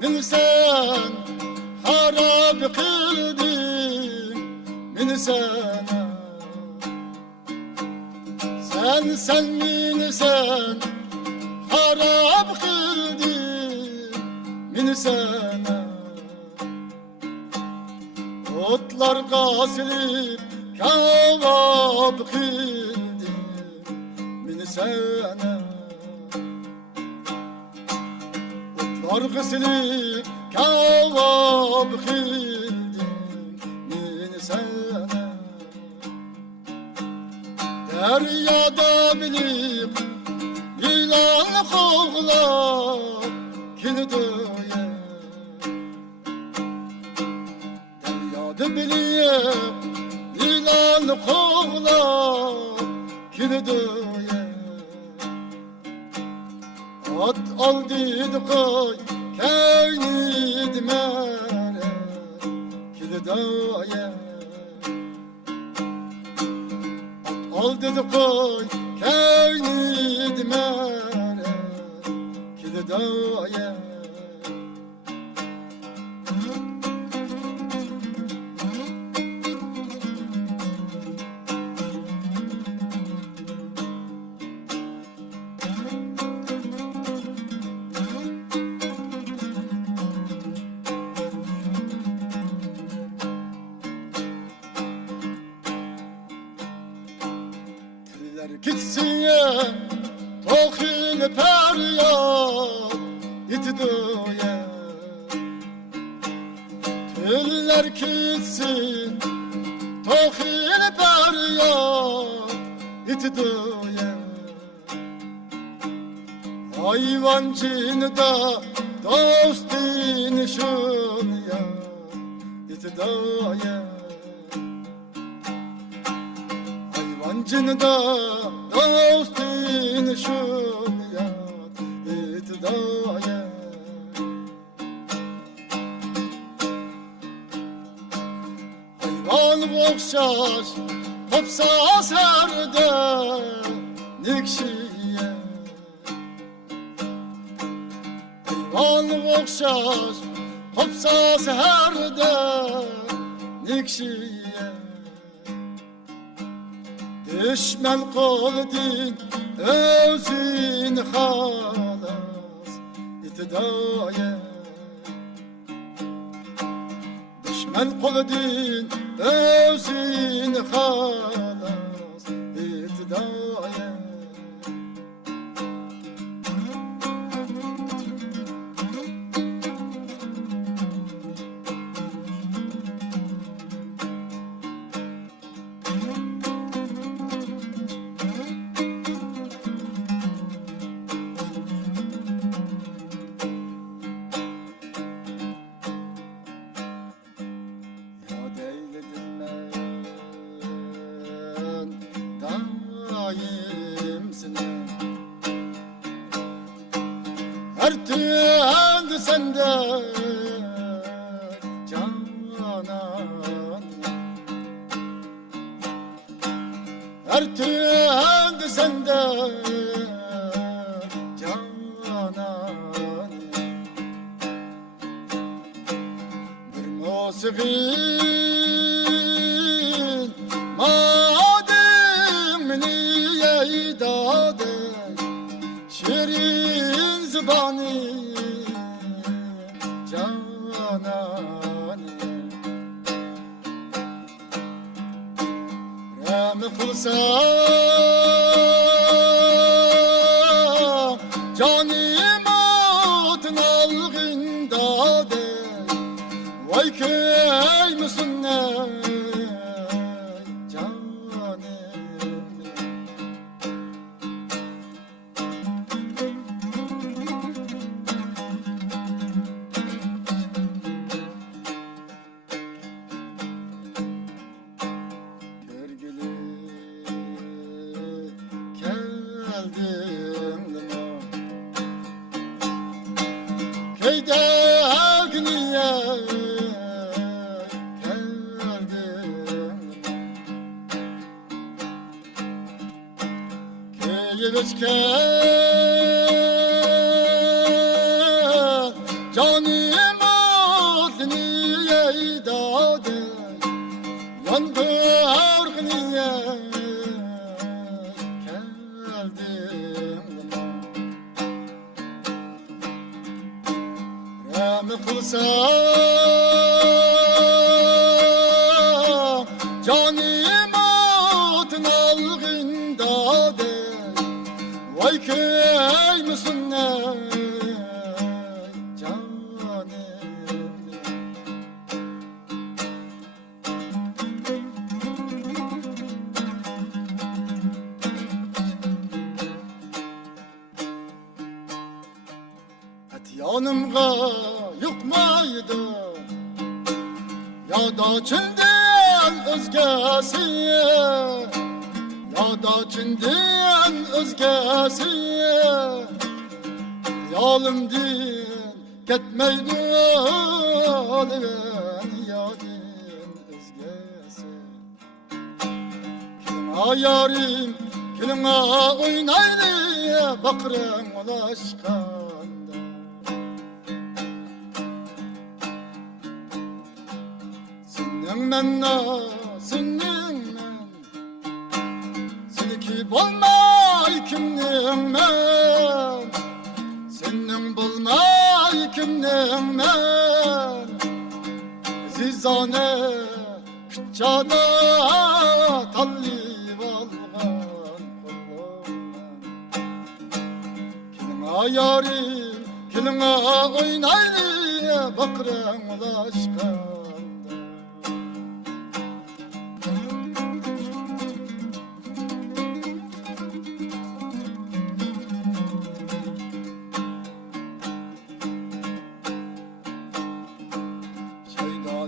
Meni sen harap kıldın, meni sen. Sen meni sen harap kıldın, meni sen. Otlar qasilip kavab kıldın, meni sen. Argısını kavab kıldım meni sana. Deryada bilip ilan kovlar kildoya. Deryada bilip ilan kovlar kildoya. At aldı koy keynid mere kildoya. At aldı koy keynid mere kildoya. Gitsin ya tohil feryat itidoya. Tüller gitsin tohil feryat itidoya. Hayvancını da dostini şun ya itidoya. Hayvancını da dostini şun ya itidoya. Hayvan okşar kopsa serde nikşiye. Hayvan okşar kopsa serde nikşiye. Düşman koldin özün halas itidoya. Düşman koldin özün halas itidoya. Her tüyende sende canan. Her tüyende sende canan. Bir musikin madem niye idade şirin zubani canan. Rem kılsam canım atın algında de. Vay köy müsün ne canım. Köyde güniye geldim. Köyü geçken canım niye geldim Rami kılsam canım atın algında de Vay köy müsün ne canım Yanımga yıkmaydı Ya da Çin'den özgesi Ya da Çin'den özgesi Yalım din ketmeydi Alın yadin özgesi Kilima yarim kilima oynaydı Bakırım ulaşkan Men senin men Seniki bulmay kimning men Senin bulmay kimning men Zizane küçada tallib algan Kilima yarim kilima oynaydi Bakırım ulaşkan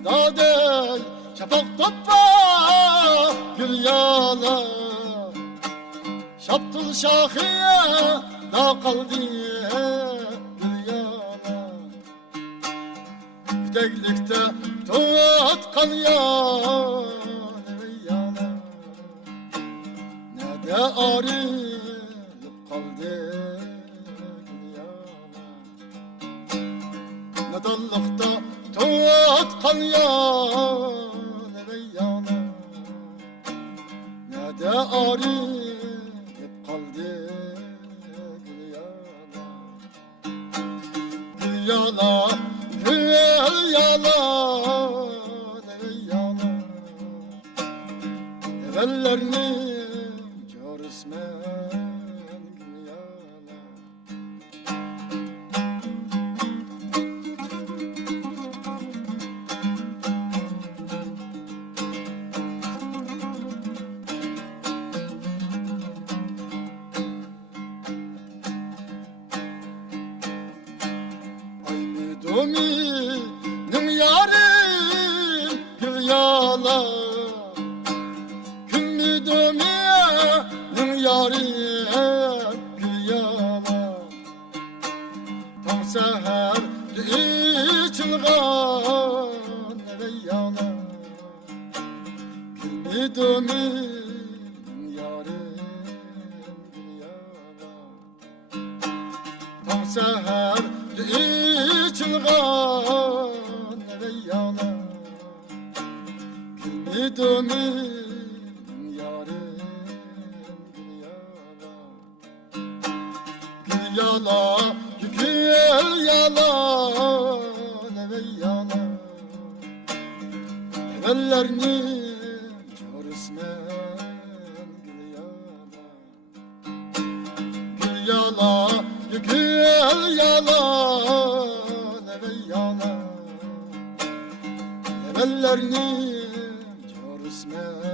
Dadey şapak toppa gül yala Şaptıl şahiye da kaldı gül yala Güdeklikte tut kalyan yala Ne de arılıp kaldı gül yala Ne dallıkta tut kalyan yana Ne de arayıp kaldı gül yana Gül yana, gül yana, yana Evvellerini görüsmen gül yana Ümidin yarim gül yala Ümidin yarim gül yala Tam seher içilgan yala Ümidin yarim gül yala Tam seher içilgan yana Ümidimin yarim gül yala Gül yala, gül yala Evvellerini görüsmen gül yala Gül yala, gül yala Evvellerini görüsmen